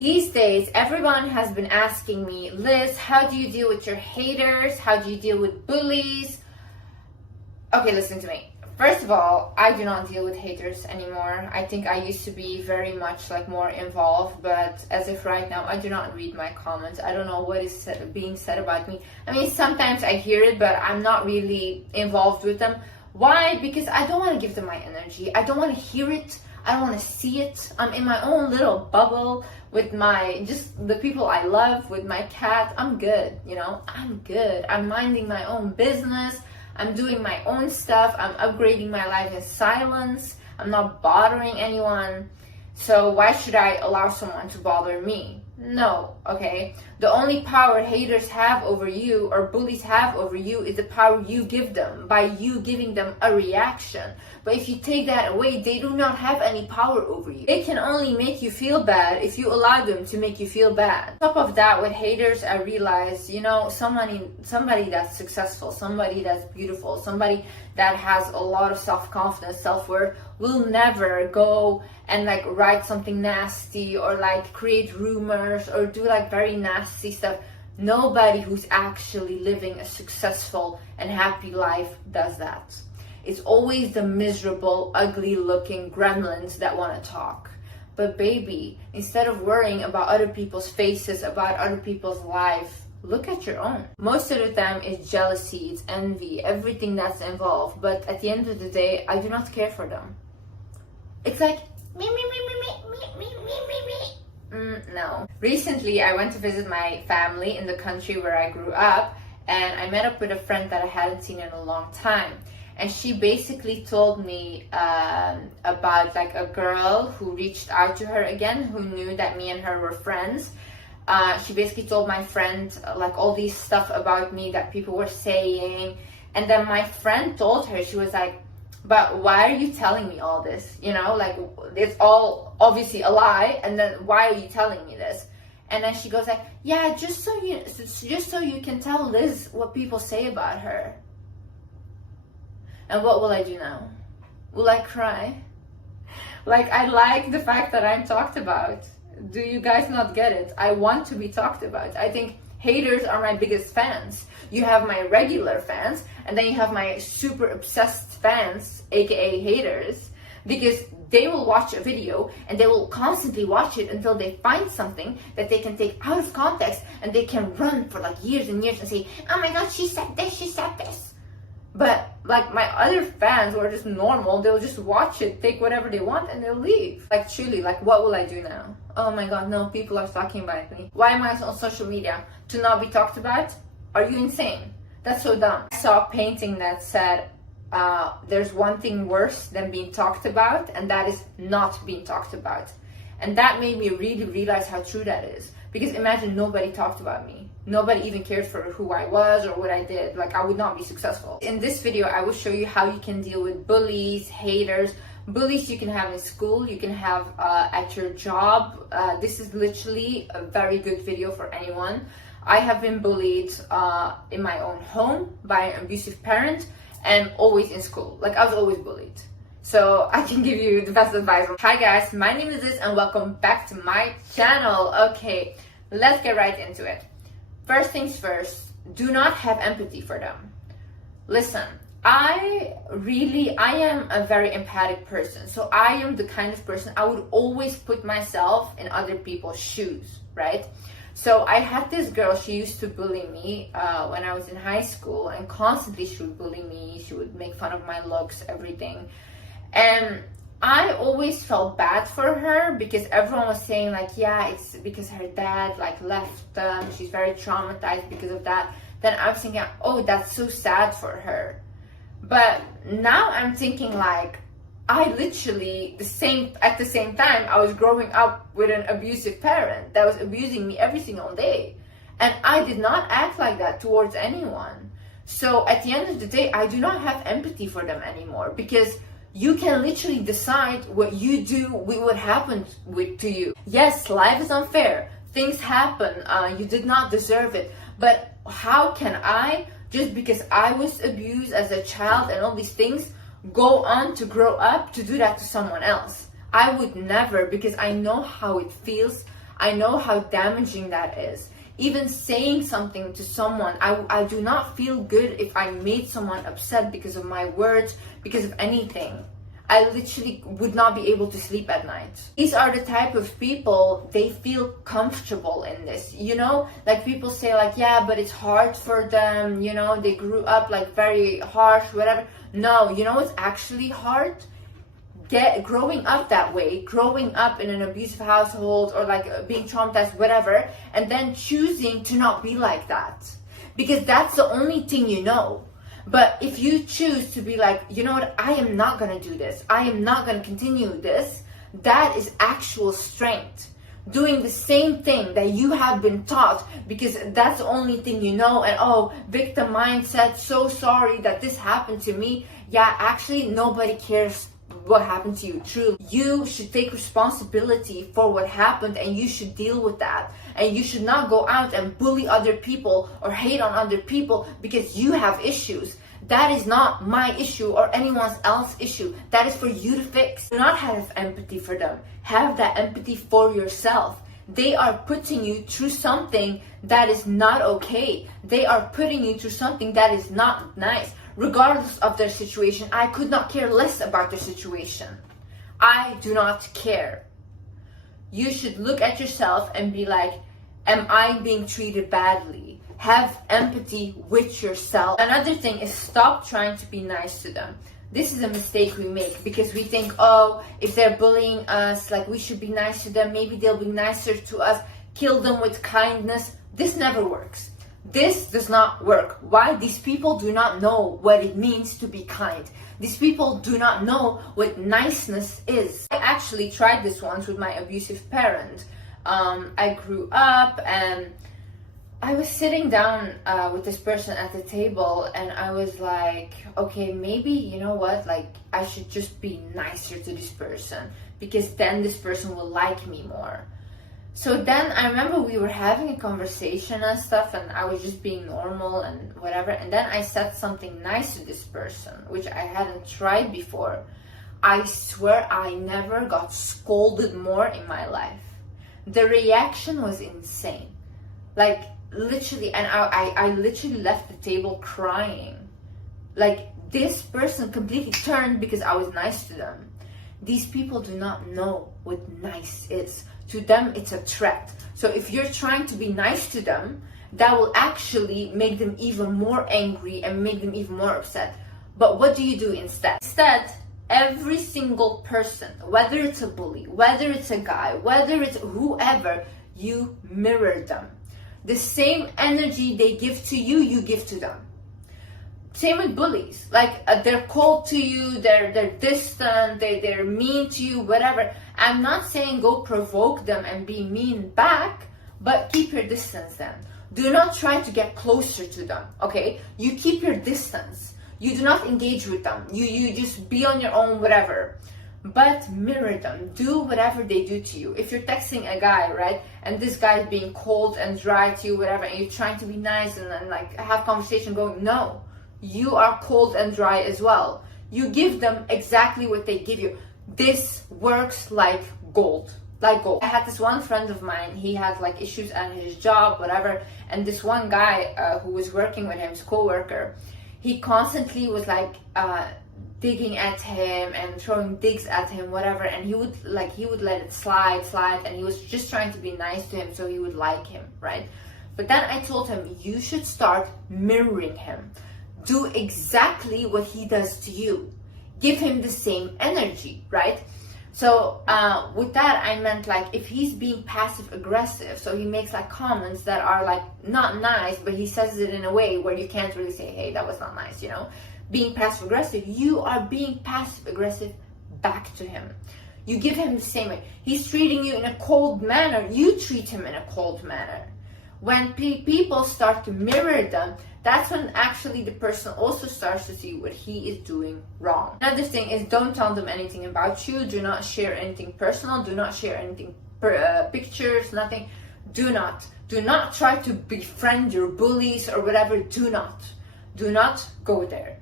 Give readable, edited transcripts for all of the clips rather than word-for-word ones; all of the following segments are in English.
These days, everyone has been asking me, Liz, how do you deal with your haters? How do you deal with bullies? Okay, listen to me. First of all, I do not deal with haters anymore. I think I used to be very much more involved, but as if right now I do not read my comments. I don't know what is being said about me. I mean, sometimes I hear it, but I'm not really involved with them. Why? Because I don't want to give them my energy. I don't want to hear it. I don't want to see it. I'm in my own little bubble with just the people I love, with my cat. I'm good, I'm good. I'm minding my own business. I'm doing my own stuff. I'm upgrading my life in silence. I'm not bothering anyone. So why should I allow someone to bother me? No, okay? The only power haters have over you or bullies have over you is the power you give them by you giving them a reaction. But if you take that away, they do not have any power over you. They can only make you feel bad if you allow them to make you feel bad. On top of that, with haters, I realized, somebody that's successful, somebody that's beautiful, somebody that has a lot of self-confidence, self-worth, will never go and write something nasty or create rumors or do very nasty stuff. Nobody who's actually living a successful and happy life does that. It's always the miserable, ugly looking gremlins that want to talk. But baby, instead of worrying about other people's faces, about other people's life, look at your own. Most of the time it's jealousy, it's envy, everything that's involved. But at the end of the day, I do not care for them. It's like, me. No. Recently, I went to visit my family in the country where I grew up, and I met up with a friend that I hadn't seen in a long time. And she basically told me about a girl who reached out to her again, who knew that me and her were friends. She basically told my friend all these stuff about me that people were saying. And then my friend told her, she was like, but why are you telling me all this? It's all obviously a lie. And then why are you telling me this? And then she goes yeah, just so you can tell Liz what people say about her. And what will I do now? Will I cry? I like the fact that I'm talked about. Do you guys not get it? I want to be talked about. I think haters are my biggest fans. You have my regular fans, and then you have my super obsessed fans, aka haters, because they will watch a video and they will constantly watch it until they find something that they can take out of context, and they can run for years and years and say, oh my god, she said this. But my other fans who are just normal, they'll just watch it, take whatever they want, and they'll leave. Truly, what will I do now? Oh my god, no, people are talking about me. Why am I on social media? To not be talked about? Are you insane? That's so dumb. I saw a painting that said, there's one thing worse than being talked about, and that is not being talked about. And that made me really realize how true that is. Because imagine nobody talked about me. Nobody even cared for who I was or what I did. I would not be successful. In this video, I will show you how you can deal with bullies, haters. Bullies you can have in school, you can have at your job. This is literally a very good video for anyone. I have been bullied in my own home by an abusive parent, and always in school. I was always bullied. So I can give you the best advice. Hi guys, my name is Liz and welcome back to my channel. Okay, let's get right into it. First things first, do not have empathy for them. Listen, I am a very empathic person. So I am the kind of person, I would always put myself in other people's shoes, right? So I had this girl, she used to bully me when I was in high school, and constantly she would bully me. She would make fun of my looks, everything. And I always felt bad for her because everyone was saying yeah, it's because her dad left them. She's very traumatized because of that. Then I was thinking, oh, that's so sad for her. But now I'm thinking I literally at the same time I was growing up with an abusive parent that was abusing me every single day. And I did not act like that towards anyone. So at the end of the day, I do not have empathy for them anymore, because you can literally decide what you do with what happened to you. Yes, life is unfair. Things happen. You did not deserve it. But how can I, just because I was abused as a child and all these things, go on to grow up to do that to someone else? I would never, because I know how it feels. I know how damaging that is. Even saying something to someone, I do not feel good if I made someone upset because of my words, because of anything. I literally would not be able to sleep at night. These are the type of people, they feel comfortable in this, you know? Like people say like, yeah, but it's hard for them, you know, they grew up like very harsh, whatever. No, you know, it's actually hard. Growing up that way, growing up in an abusive household or like being traumatized, whatever, and then choosing to not be like that. Because that's the only thing you know. But if you choose to be like, you know what, I am not gonna do this, I am not gonna continue this, that is actual strength. Doing the same thing that you have been taught because that's the only thing you know, and oh, victim mindset, so sorry that this happened to me. Yeah, actually nobody cares what happened to you, truly. You should take responsibility for what happened and you should deal with that. And you should not go out and bully other people or hate on other people because you have issues. That is not my issue or anyone else's issue. That is for you to fix. Do not have empathy for them. Have that empathy for yourself. They are putting you through something that is not okay. They are putting you through something that is not nice. Regardless of their situation, I could not care less about their situation. I do not care. You should look at yourself and be like, am I being treated badly? Have empathy with yourself. Another thing is stop trying to be nice to them. This is a mistake we make because we think, oh, if they're bullying us, like we should be nice to them. Maybe they'll be nicer to us. Kill them with kindness. This never works. This does not work. Why? These people do not know what it means to be kind. These people do not know what niceness is. I actually tried this once with my abusive parent. I grew up and I was sitting down with this person at the table and I was like, okay, maybe, you know what, like I should just be nicer to this person because then this person will like me more. So then I remember we were having a conversation and stuff and I was just being normal and whatever. And then I said something nice to this person, which I hadn't tried before. I swear I never got scolded more in my life. The reaction was insane. Like literally, and I literally left the table crying. Like this person completely turned because I was nice to them. These people do not know what nice is. To them, it's a threat. So if you're trying to be nice to them, that will actually make them even more angry and make them even more upset. But what do you do instead? Instead, every single person, whether it's a bully, whether it's a guy, whether it's whoever, you mirror them. The same energy they give to you, you give to them. Same with bullies. Like they're cold to you, they're distant, they're mean to you, whatever. I'm not saying go provoke them and be mean back, but keep your distance then. Do not try to get closer to them, okay? You keep your distance. You do not engage with them. You just be on your own, whatever. But mirror them. Do whatever they do to you. If you're texting a guy, right, and this guy is being cold and dry to you, whatever, and you're trying to be nice and then like have conversation going, no. You are cold and dry as well. You give them exactly what they give you. This works like gold. Like gold. I had this one friend of mine, he had like issues at his job, whatever, and this one guy who was working with him, his co-worker, he constantly was like digging at him and throwing digs at him, whatever, and he would let it slide, and he was just trying to be nice to him so he would like him, right? But then I told him, you should start mirroring him. Do exactly what he does to you. Give him the same energy, right? So with that, I meant like if he's being passive aggressive, so he makes like comments that are like not nice, but he says it in a way where you can't really say, hey, that was not nice, you know? Being passive aggressive, you are being passive aggressive back to him. You give him the same way. He's treating you in a cold manner, you treat him in a cold manner. When people start to mirror them, that's when actually the person also starts to see what he is doing wrong. Another thing is don't tell them anything about you. Do not share anything personal. Do not share anything, pictures, nothing. Do not try to befriend your bullies or whatever. Do not go there.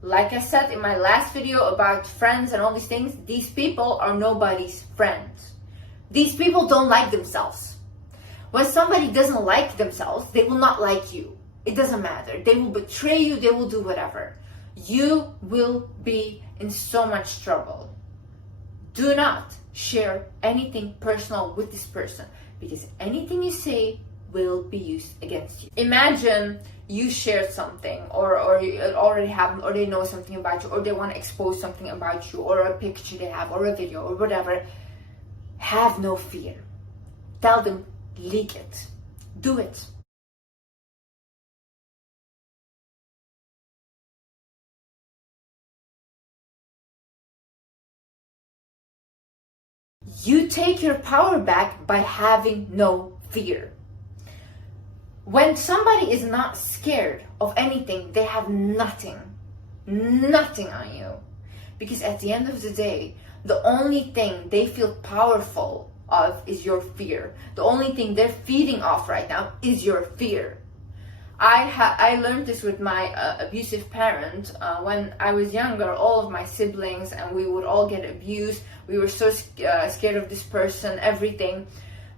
Like I said in my last video about friends and all these things, these people are nobody's friends. These people don't like themselves. When somebody doesn't like themselves, they will not like you. It doesn't matter. They will betray you, they will do whatever. You will be in so much trouble. Do not share anything personal with this person, because anything you say will be used against you. Imagine you shared something, or it already happened, or they know something about you, or they want to expose something about you, or a picture they have, or a video, or whatever. Have no fear. Tell them, leak it. Do it. You take your power back by having no fear. When somebody is not scared of anything, they have nothing on you. Because at the end of the day, the only thing they feel powerful of is your fear. The only thing they're feeding off right now is your fear. I learned this with my abusive parent when I was younger. All of my siblings and we would all get abused. We were so scared of this person, everything.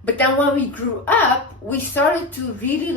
But then when we grew up, we started to really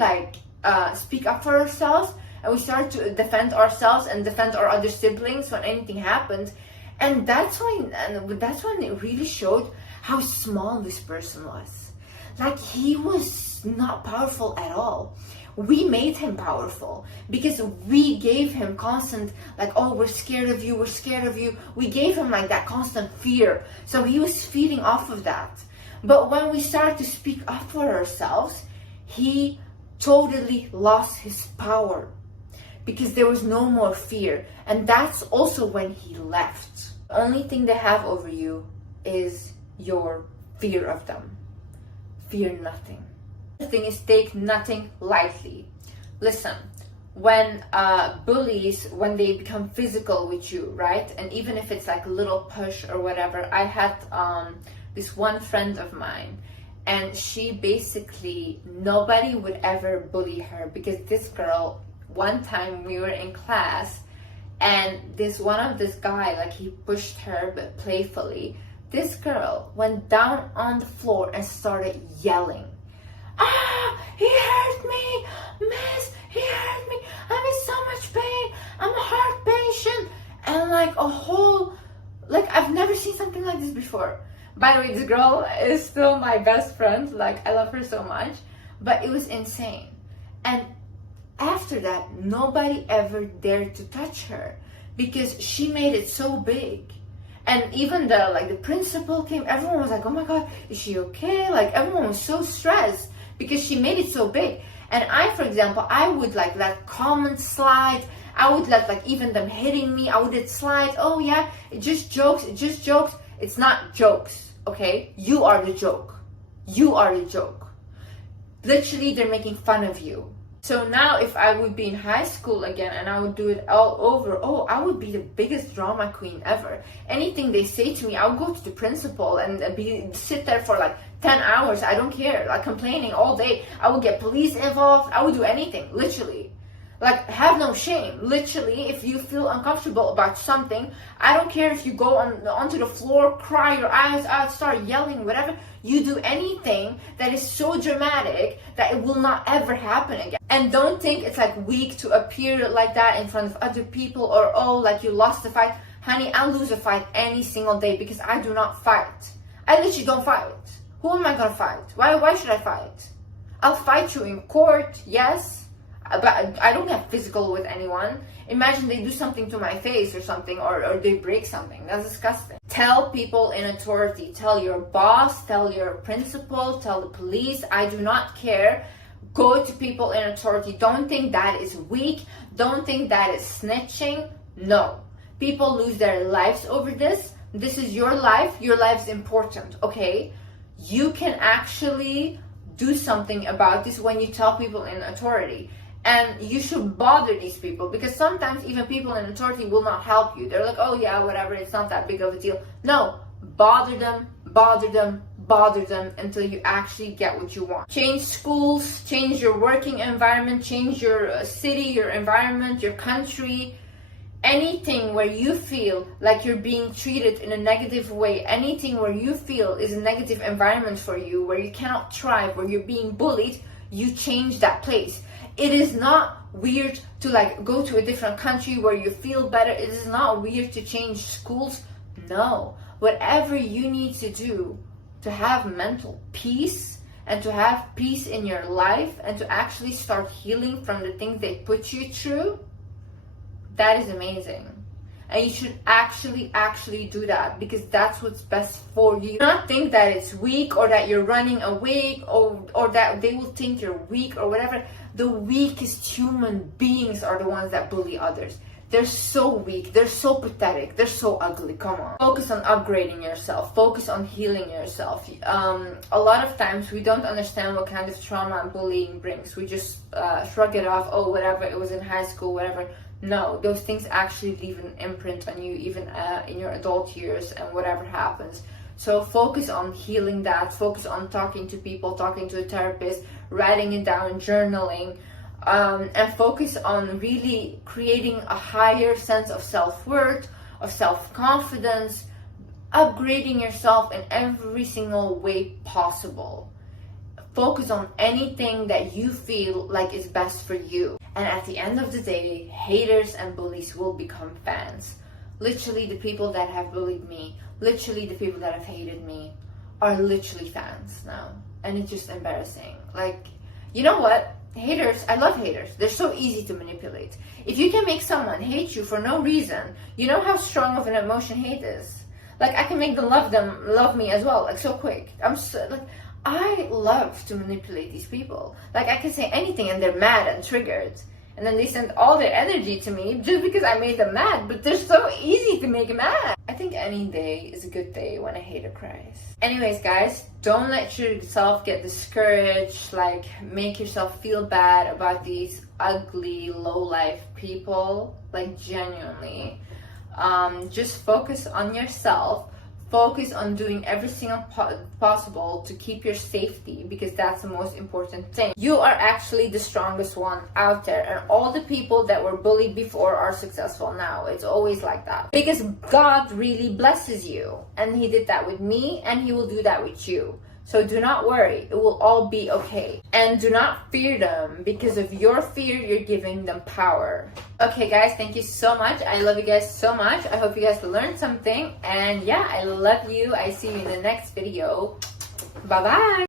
speak up for ourselves, and we started to defend ourselves and defend our other siblings when anything happened. And that's when it really showed how small this person was. Like, he was not powerful at all. We made him powerful because we gave him constant, oh, we're scared of you, we're scared of you. We gave him that constant fear. So he was feeding off of that. But when we started to speak up for ourselves, he totally lost his power because there was no more fear. And that's also when he left. The only thing they have over you is your fear of them. Fear nothing. The thing is, take nothing lightly. Listen, when bullies, when they become physical with you, right? And even if it's a little push or whatever, I had this one friend of mine, and she basically, nobody would ever bully her because this girl, one time we were in class, and this guy, he pushed her, but playfully. This girl went down on the floor and started yelling. Ah, he hurt me, miss, he hurt me, I'm in so much pain, I'm a heart patient. And a whole, I've never seen something like this before. By the way, this girl is still my best friend, I love her so much, but it was insane. And after that, nobody ever dared to touch her because she made it so big. And even the principal came, everyone was oh my God, is she okay? Everyone was so stressed because she made it so big. And I, for example, I would let comments slide. I would let even them hitting me, I would let slide. Oh yeah, it's just jokes, it's just jokes. It's not jokes, okay? You are the joke. You are the joke. Literally, they're making fun of you. So now if I would be in high school again and I would do it all over, oh, I would be the biggest drama queen ever. Anything they say to me, I would go to the principal and sit there for 10 hours. I don't care, complaining all day. I would get police involved. I would do anything, literally. Have no shame. Literally, if you feel uncomfortable about something, I don't care if you go onto the floor, cry your eyes out, start yelling, whatever. You do anything that is so dramatic that it will not ever happen again. And don't think it's weak to appear like that in front of other people, or oh, you lost the fight. Honey, I lose a fight any single day because I do not fight. I literally don't fight. Who am I gonna fight? Why should I fight? I'll fight you in court, yes. But I don't get physical with anyone. Imagine they do something to my face or something, or they break something. That's disgusting. Tell people in authority. Tell your boss, tell your principal, tell the police. I do not care. Go to people in authority. Don't think that is weak. Don't think that is snitching. No. People lose their lives over this. This is your life. Your life is important, okay? You can actually do something about this when you tell people in authority. And you should bother these people, because sometimes even people in authority will not help you. They're oh yeah, whatever, it's not that big of a deal. No, bother them, bother them, bother them until you actually get what you want. Change schools, change your working environment, change your city, your environment, your country. anything where you feel like you're being treated in a negative way, anything where you feel is a negative environment for you, where you cannot thrive, where you're being bullied, you change that place. It is not weird to like go to a different country where you feel better. It is not weird to change schools. No, whatever you need to do to have mental peace and to have peace in your life and to actually start healing from the things they put you through, that is amazing. And you should actually do that, because that's what's best for you. Do not think that it's weak, or that you're running away, or that they will think you're weak or whatever. The weakest human beings are the ones that bully others. They're so weak, they're so pathetic, they're so ugly. Come on. Focus on upgrading yourself, focus on healing yourself. A lot of times we don't understand what kind of trauma bullying brings. We just shrug it off, oh whatever, it was in high school, whatever. No, those things actually leave an imprint on you, even in your adult years and whatever happens. So focus on healing that, focus on talking to people, talking to a therapist, writing it down, journaling, and focus on really creating a higher sense of self-worth, of self-confidence, upgrading yourself in every single way possible. Focus on anything that you feel like is best for you. And at the end of the day, haters and bullies will become fans. Literally, the people that have bullied me, literally the people that have hated me, are literally fans now. And it's just embarrassing. Like, you know what? Haters, I love haters. They're so easy to manipulate. If you can make someone hate you for no reason, you know how strong of an emotion hate is. Like, I can make them love me as well, like so quick. I love to manipulate these people. Like, I can say anything and they're mad and triggered. And then they send all their energy to me just because I made them mad. But they're so easy to make mad. I think any day is a good day when a hater cries. Anyways, guys, don't let yourself get discouraged. Like, make yourself feel bad about these ugly, low-life people. Like, genuinely. Just focus on yourself. Focus on doing everything possible to keep your safety, because that's the most important thing. You are actually the strongest one out there, and all the people that were bullied before are successful now. It's always like that, because God really blesses you, and He did that with me, and He will do that with you. So do not worry, it will all be okay. And do not fear them. Because of your fear, you're giving them power. Okay guys, thank you so much. I love you guys so much. I hope you guys learned something. And yeah, I love you. I see you in the next video. Bye bye.